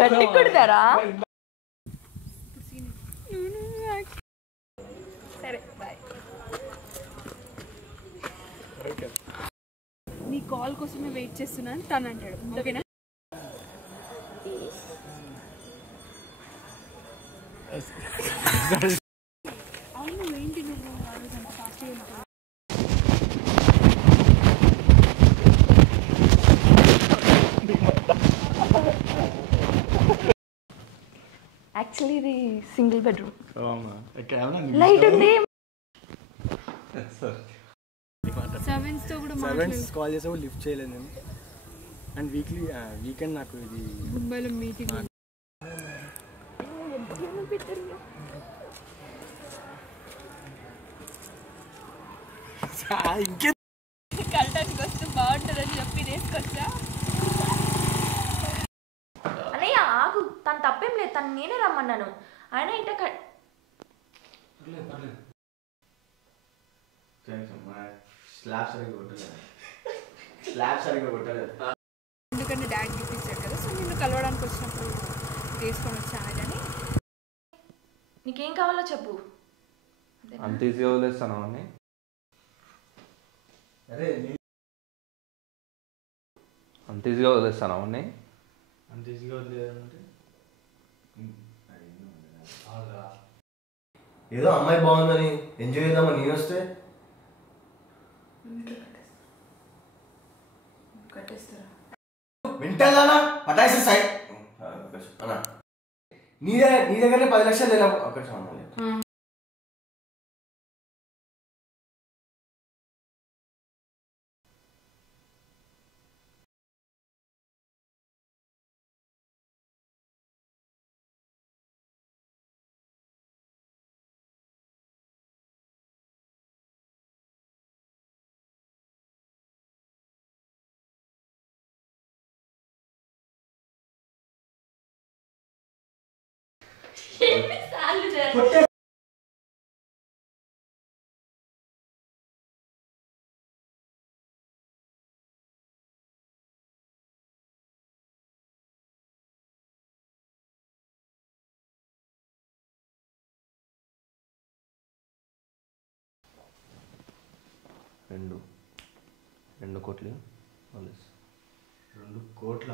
గట్టి కొడతారా? సరే బాయ్. నీ కాల్ కోసమే వెయిట్ చేస్తున్నాను తను అంటాడు. ఓకేనా? అవును ఏంటి నువ్వు ఆ రోజు అంత ఫాస్ట్గా వెళ్తావు? యాక్చువల్లీ ఇది సింగిల్ బెడ్రూమ్. లైట్ ఉంది. సెవెన్స్తో కూడా కాల్ చేసా లిఫ్ట్ చేయలేదు నేను. అండ్ వీకెండ్ నాకు ఇది ముంబైలో మీటింగ్. కలటానికి వస్తే బాగుంటుందని చెప్పి తీసుకొచ్చా. అన్నయ్య ఆగు, తను తప్పేం లేదు, తను నేనే రమ్మన్నాను. ఆయన ఇంట ఎందుకంటే డాడీ గిఫ్ట్ ఇచ్చాడు కదా, సో నిన్ను కలవడానికి వచ్చినప్పుడు తీసుకొని వచ్చాను. కానీ నీకేం కావాలో చెప్పు. అంత ఈజీగా వదిలేస్తాను అవన్నీ. అంత ఈజీగా వదిలేస్తాను అవన్నీ. అంత ఈజీగా వదిలేదంటే ఏదో అమ్మాయి బాగుందని ఎంజాయ్ చేద్దామని నేను వస్తే వింటానా పటాయిస్తాయి అన్నా. నీ దగ్గరనే 10 లక్షలు లేదా అక్కడ చూడాలి. రెండు కోట్లు 2 కోట్ల